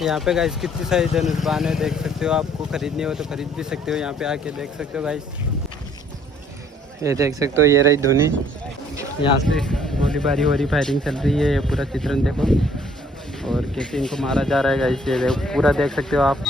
यहाँ पे गाइस कितनी सारी धनुष बाण है, देख सकते हो। आपको खरीदनी हो तो खरीद भी सकते हो, यहाँ पे आके देख सकते हो गाइस। ये देख सकते हो, ये रही धुनी। यहाँ से गोलीबारी हो रही, फायरिंग चल रही है। ये पूरा चित्रण देखो और कैसे इनको मारा जा रहा है गाइस, ये पूरा देख सकते हो आप।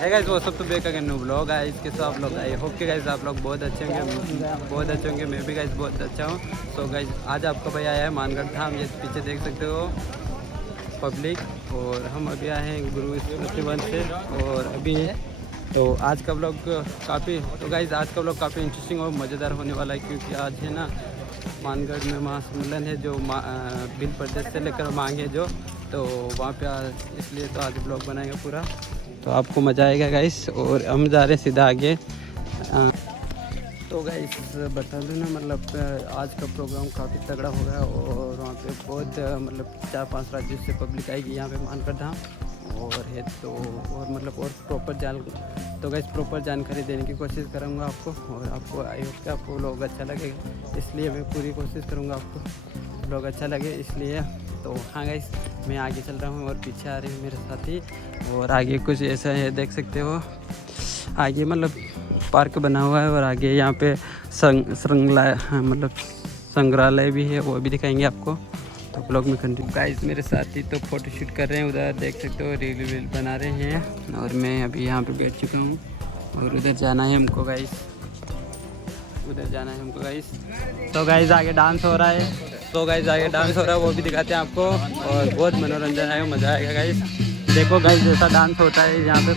है गाइस वो सब तो बेका करने ब्लॉग है इसके साथ आप लोग। आई होप के गाइस आप लोग बहुत अच्छे होंगे, मैं भी गाइस बहुत अच्छा हूँ। तो गाइस आज आपका भाई आया है मानगढ़ धाम, ये पीछे देख सकते हो पब्लिक। और हम अभी आए हैं गुरु स्मृति वन से। और अभी तो आज का ब्लॉग काफ़ी काफ़ी इंटरेस्टिंग और मज़ेदार होने वाला है, क्योंकि आज है ना मानगढ़ में महासम्मेलन है, जो भिन्न प्रदेश से लेकर मांगे जो, तो वहाँ पे इसलिए तो आज ब्लॉग बनाएंगे पूरा, तो आपको मज़ा आएगा गाइस। और हम जा रहे हैं सीधा आगे। तो गाइस बता दूँ ना, मतलब आज का प्रोग्राम काफ़ी तगड़ा होगा और वहाँ पे बहुत मतलब 4-5 राज्यों से पब्लिक आएगी यहाँ पे मानगढ़ धाम। और है तो और प्रॉपर जानकारी देने की कोशिश करूँगा आपको। और आपको आई होप कि आपको ब्लॉग अच्छा लगेगा, इसलिए मैं पूरी कोशिश करूँगा आपको ब्लॉग अच्छा लगे, इसलिए। तो हाँ गाइस मैं आगे चल रहा हूँ और पीछे आ रही हूँ मेरे साथी। और आगे कुछ ऐसा है, देख सकते हो आगे मतलब पार्क बना हुआ है, और आगे यहाँ पे संग्रहालय भी है, वो भी दिखाएंगे आपको। तो ब्लॉग में कंटिन्यू। गाइस मेरे साथी तो फोटो शूट कर रहे हैं, उधर देख सकते हो रील बना रहे हैं। और मैं अभी यहाँ पे बैठ चुका हूँ और उधर जाना है हमको गाइस, तो गाइस आगे डांस हो रहा है, वो भी दिखाते हैं आपको। और बहुत मनोरंजन आएगा, मज़ा आएगा गाइस। देखो गाइस जैसा डांस होता है यहाँ पे।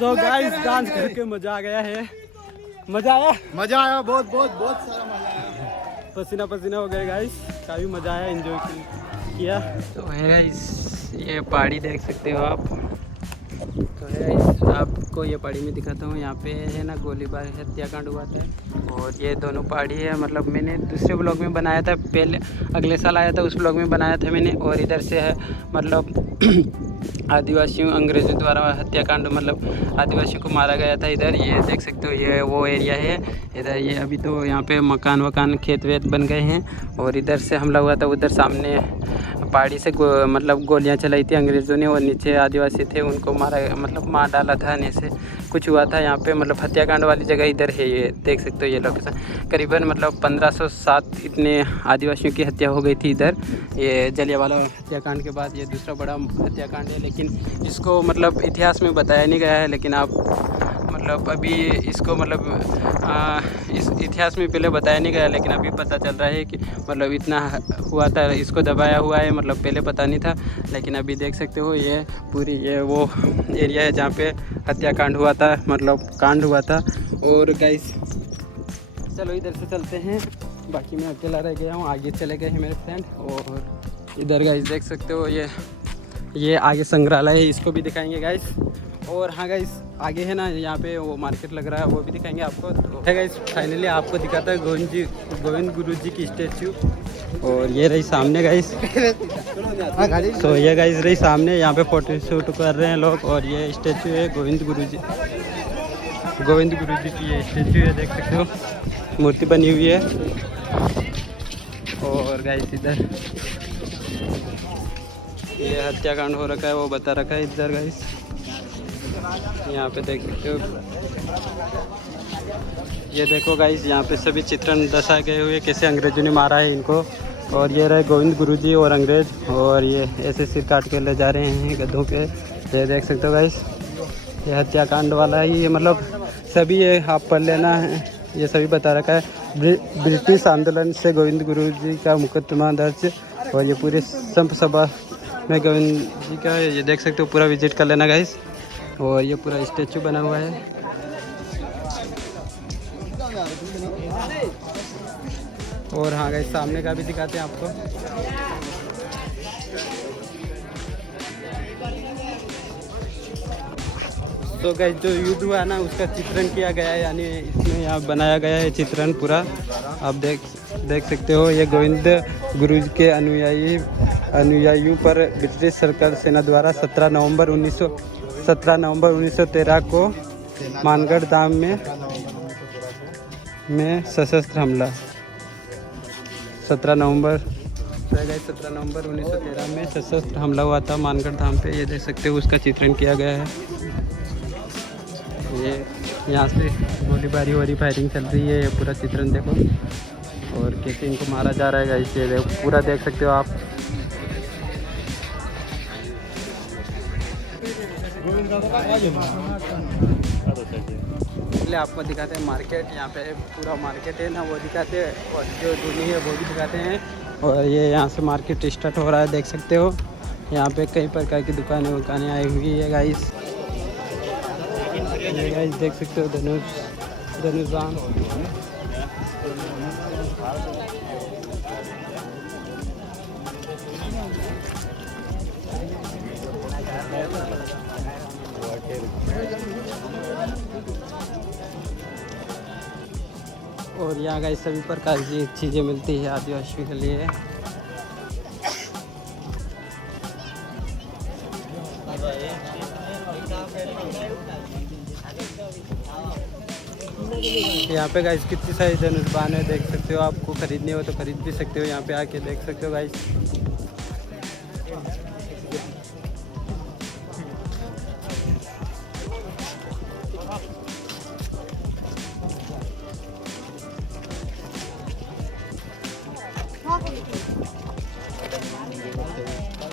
तो गाइस डांस करके मजा आ गया है, मजा आया बहुत सारा मजा आया, पसीना हो गया गाइस, काफी मजा आया, एंजॉय किया। तो है गाइस ये पहाड़ी देख सकते हो आप। तो है गाइस आपको ये पहाड़ी में दिखाता हूँ, यहाँ पे है ना गोलीबार हत्याकांड हुआ था। और ये दोनों पहाड़ी है, मतलब मैंने दूसरे ब्लॉग में बनाया था, पहले अगले साल आया था उस ब्लॉग में बनाया था मैंने। और इधर से है मतलब आदिवासियों अंग्रेज़ों द्वारा हत्याकांड, मतलब आदिवासियों को मारा गया था इधर। ये देख सकते हो ये वो एरिया है इधर। ये अभी तो यहाँ पे मकान वकान खेत वेत बन गए हैं। और इधर से हमला हुआ था, उधर सामने पहाड़ी से मतलब गोलियां चलाई थी अंग्रेज़ों ने, और नीचे आदिवासी थे उनको मार डाला था। ऐसे कुछ हुआ था यहाँ पे, मतलब हत्याकांड वाली जगह इधर है, ये देख सकते हो ये लोकेशन। करीबन मतलब 1507 इतने आदिवासियों की हत्या हो गई थी इधर। ये जलियांवाला हत्याकांड के बाद ये दूसरा बड़ा हत्याकांड है, लेकिन इसको मतलब इतिहास में बताया नहीं गया है। लेकिन आप मतलब अभी इसको इस इतिहास में पहले बताया नहीं गया, लेकिन अभी पता चल रहा है कि मतलब इतना हुआ था, इसको दबाया हुआ है, मतलब पहले पता नहीं था। लेकिन अभी देख सकते हो ये पूरी ये वो एरिया है जहाँ पे हत्याकांड हुआ था, मतलब कांड हुआ था। और गाइस चलो इधर से चलते हैं, बाकी मैं अकेला रह गया हूँ, आगे चले गए हैं मेरे फ्रेंड। और इधर गाइस देख सकते हो ये आगे संग्रहालय है, इसको भी दिखाएंगे गाइस। और हाँ गाइस आगे है ना यहाँ पे वो मार्केट लग रहा है, वो भी दिखाएंगे आपको। तो है गाइस फाइनली आपको दिखाता है गोविंद गुरु जी की स्टैच्यू। और ये रही सामने गाइस, तो ये गाइस रही सामने, यहाँ पे फोटो शूट कर रहे हैं लोग। और ये स्टैच्यू है गोविंद गुरु जी की ये स्टैच्यू है, देख सकते हो मूर्ति बनी हुई है। और गाइस इधर ये हत्याकांड हो रखा है वो बता रखा है इधर गाइस, यहाँ पे देख सकते हो। ये देखो गाइस यहाँ पे सभी चित्रण दर्शाए गए हुए कैसे अंग्रेजों ने मारा है इनको। और ये रहे गोविंद गुरुजी और अंग्रेज, और ये ऐसे सिर काट के ले जा रहे हैं गधों पे। ये देख सकते हो गाइस, ये हत्याकांड वाला ही, मतलब सभी ये आप पढ़ लेना है, ये सभी बता रखा है। ब्रिटिश आंदोलन से गोविंद गुरुजी का मुकदमा दर्ज, और ये पूरे संप सभा में गोविंद जी का ये देख सकते हो, पूरा विजिट कर लेना गाइस। और ये पूरा स्टैचू बना हुआ है। और हाँ गाइस सामने का भी दिखाते हैं आपको। तो गाइस जो युद्ध हुआ ना उसका चित्रण किया गया है, यानी इसमें यहाँ बनाया गया है चित्रण पूरा। आप देख सकते हो ये गोविंद गुरु के अनुयायियों पर ब्रिटिश सरकार सेना द्वारा 17 नवंबर 1913 को मानगढ़ धाम में सशस्त्र हमला 17 नवंबर 1913 में सशस्त्र हमला हुआ था मानगढ़ धाम पे। ये देख सकते हो उसका चित्रण किया गया है। ये यहाँ से गोलीबारी हो रही, फायरिंग चल रही है, ये पूरा चित्रण देखो। और कैसे इनको मारा जा रहा है इसे पूरा देख सकते हो आप। पहले आपको दिखाते हैं मार्केट, यहाँ पे पूरा मार्केट है ना वो दिखाते हैं, और जो दूनी है वो भी दिखाते हैं। और ये यहाँ से मार्केट स्टार्ट हो रहा है, देख सकते हो। यहाँ पे कई प्रकार की दुकानें आई हुई है गाइस। ये गाइस देख सकते हो धनुषबाण। और यहाँ गाइस सभी प्रकार की चीज़ें मिलती है आदिवासियों के लिए। यहाँ पे गाइस कितनी सारी धनुषबाण है, देख सकते हो। आपको खरीदनी हो तो खरीद भी सकते हो, यहाँ पे आके देख सकते हो गाइस।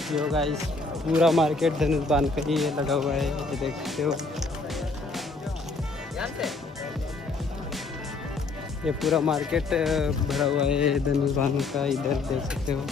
यो गाइस पूरा मार्केट धनुषबाण का ही लगा हुआ है, ये देख सकते हो। ये पूरा मार्केट भरा हुआ है धनुषबाण का, इधर देख सकते हो।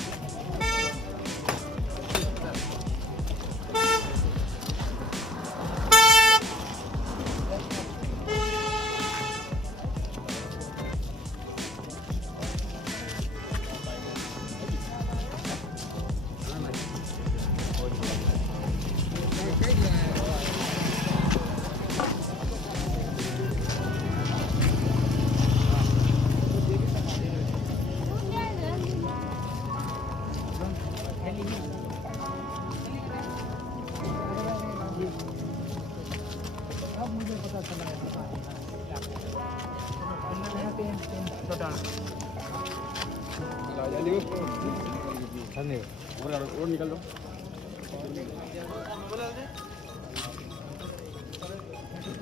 और निकल दो।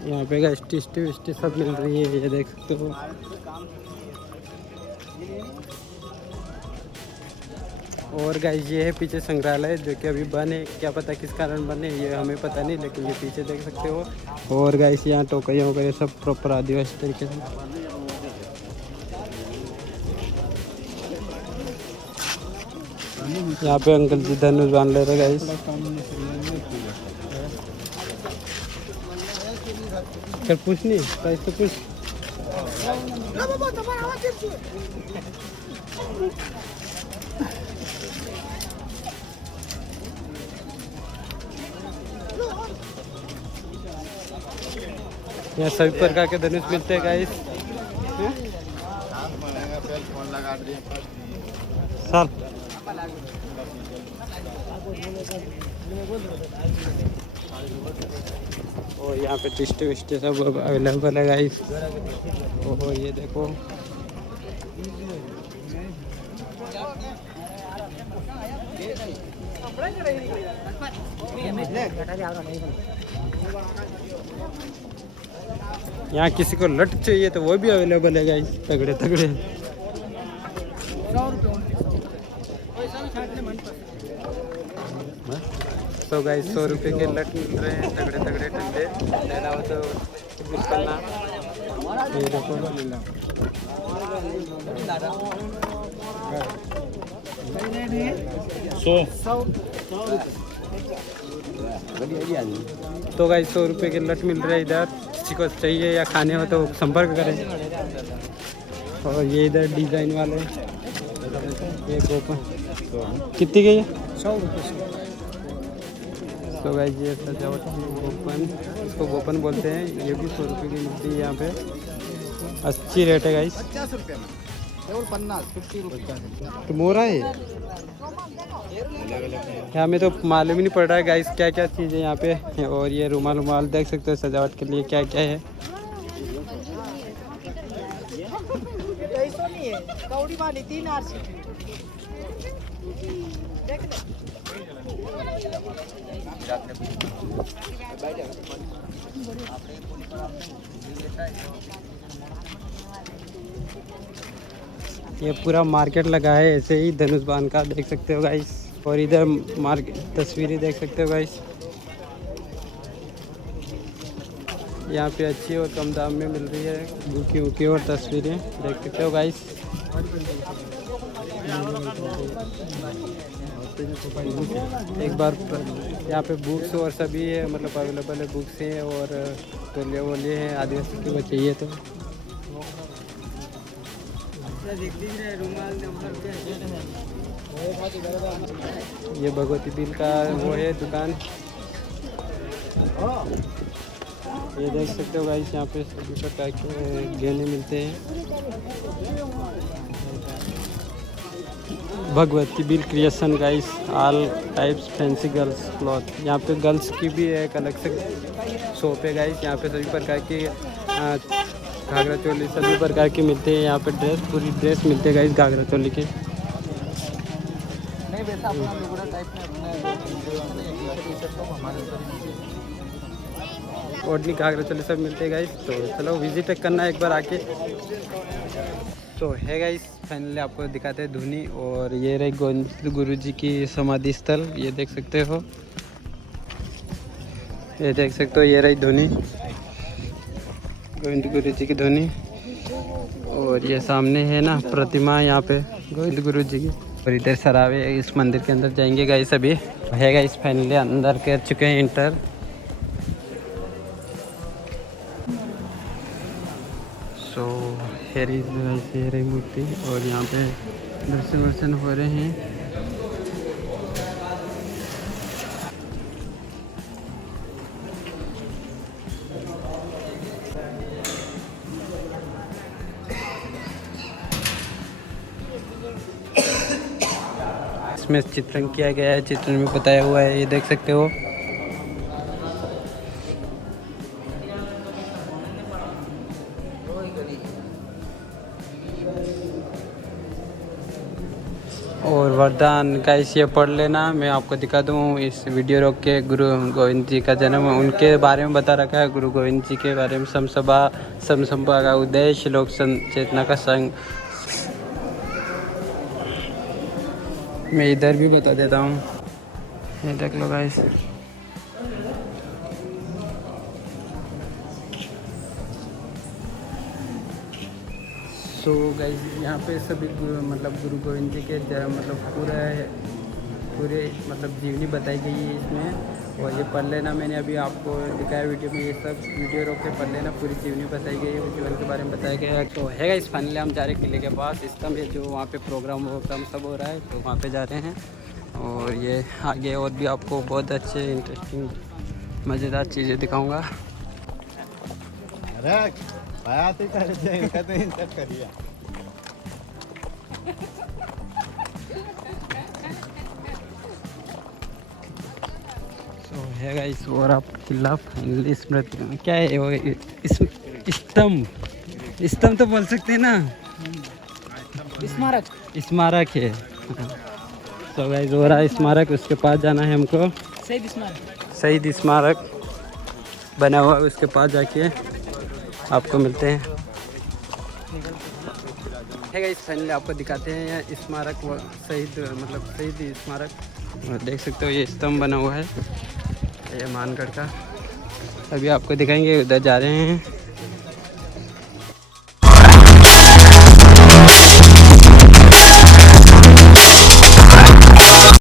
यहाँ पे गाइस टिस्टी विस्टी सब मिल रही है, ये देख सकते हो। और गाइस ये है पीछे संग्रहालय जो कि अभी बंद है, क्या पता किस कारण बंद है ये हमें पता नहीं, लेकिन ये पीछे देख सकते हो। और गाइस यहाँ टोकरियाँ वगैरह सब प्रॉपर आदिवासी तरीके से। यहाँ पे अंकल जी धनुष बांध ले रहे गाइस। कर पूछ नहीं प्राइस तो पूछ। यहाँ सभी प्रकार के धनुष मिलते हैं गाइस। सर और यहाँ पे टिस्टे विस्टे सब अवेलेबल है गाइस। ओहो ये देखो। यहाँ किसी को लट चाहिए तो वो भी अवेलेबल है गाइस, तगड़े तगड़े। तो गाइस 100 रुपये के लट मिल रहे हैं, तगड़े तगड़े ठंडे। लेना हो तो निकलना। ये देखो तो गाइस 100 रुपये के लट मिल रहे हैं इधर। किसी को चाहिए या खाने हो तो संपर्क करें। और ये इधर डिज़ाइन वाले ये गोपन कितनी की है? 100 रुपये। तो गाइस ये सजावट गोपन, इसको गोपन बोलते हैं, ये भी 100 रुपये की मिलती है यहाँ पे। अच्छी रेट है गाइस। 50 रुपये में केवल 50 रुपये तो मोरा है यहाँ में, तो मालूम ही नहीं पड़ रहा है गाइस क्या क्या चीज़ है यहाँ पे। और ये रुमाल रुमाल देख सकते हो सजावट के लिए क्या क्या है। ये पूरा मार्केट लगा है ऐसे ही धनुष बांध का, देख सकते हो गाइस। और इधर मार्केट तस्वीरें देख सकते हो गाइस। यहाँ पे अच्छी और कम दाम में मिल रही है बुकी वुकी और तस्वीरें देख सकते हो गाइस। एक बार यहाँ पे बुक्स और सभी है, मतलब अवेलेबल है बुक्स हैं और तोलिया वोलिया हैं आदिवासी की, वो चाहिए तो। ये भगवती बिल का वो है दुकान, ये देख सकते हो गाइस। यहाँ पे सभी प्रकार के गहने मिलते हैं। Bhagwati bill creation guys, all types fancy girls cloth. यहाँ पे गर्ल्स की भी एक अलग से शॉप है गाइस। यहाँ पे सभी प्रकार की घाघरा चोली सभी प्रकार की मिलते हैं। यहाँ पे ड्रेस, पूरी ड्रेस मिलते हैं गाइस घाघरा चोली के। ओढ़नी घाघरा चोली सब मिलते हैं गाइस। तो चलो विजिट करना एक बार आके। तो है गाइस फाइनली आपको दिखाते हैं धुनी। और ये रही गोविंद गुरु जी की समाधि स्थल, ये देख सकते हो। ये देख सकते हो, ये रही धुनी, गोविंद गुरु जी की धुनी। और ये सामने है ना प्रतिमा यहाँ पे गोविंद गुरु जी की। और इधर सरावे, इस मंदिर के अंदर जाएंगे गाइस अभी। है गाइस फाइनली अंदर कर चुके हैं इंटर। सो है रही मूर्ति और यहाँ पे दर्शन वर्शन हो रहे हैं। इसमें चित्रण किया गया है, चित्रण में बताया हुआ है, ये देख सकते हो। और वरदान गाइस ये पढ़ लेना। मैं आपको दिखा दूँ इस वीडियो रोक के गुरु गोविंद जी का जन्म उनके बारे में बता रखा है। गुरु गोविंद जी के बारे में समसभा का उद्देश्य लोक चेतना का संग। मैं इधर भी बता देता हूँ, ये देख लो गाइस। सो गाइस यहाँ पे सभी गुरु गोविंद जी के पूरे जीवनी बताई गई है इसमें। और ये पढ़ लेना, मैंने अभी आपको दिखाया वीडियो में, ये सब वीडियो रोक के पढ़ लेना। पूरी जीवनी बताई गई है, जीवन के बारे में बताया गया है। तो है गाइस फाइनली हम जा रहे हैं किले के पास, स्तंभ है जो वहाँ पे प्रोग्राम सब हो रहा है, तो वहाँ पे जा रहे हैं। और ये आगे और भी आपको बहुत अच्छे इंटरेस्टिंग मज़ेदार चीज़ें दिखाऊँगा। तो है गाइस और आप किला फाइनली स्मृति क्या है वो स्तंभ तो बोल सकते हैं ना, स्मारक है। तो गाइस हो रहा है स्मारक, उसके पास जाना है हमको। शहीद स्मारक बना हुआ है, उसके पास जाके आपको मिलते हैं। है गाइस फाइनली आपको दिखाते हैं स्मारक, शहीद स्मारक। देख सकते हो ये स्तंभ बना हुआ है, ये मानगढ़ का। अभी आपको दिखाएंगे, उधर जा रहे हैं।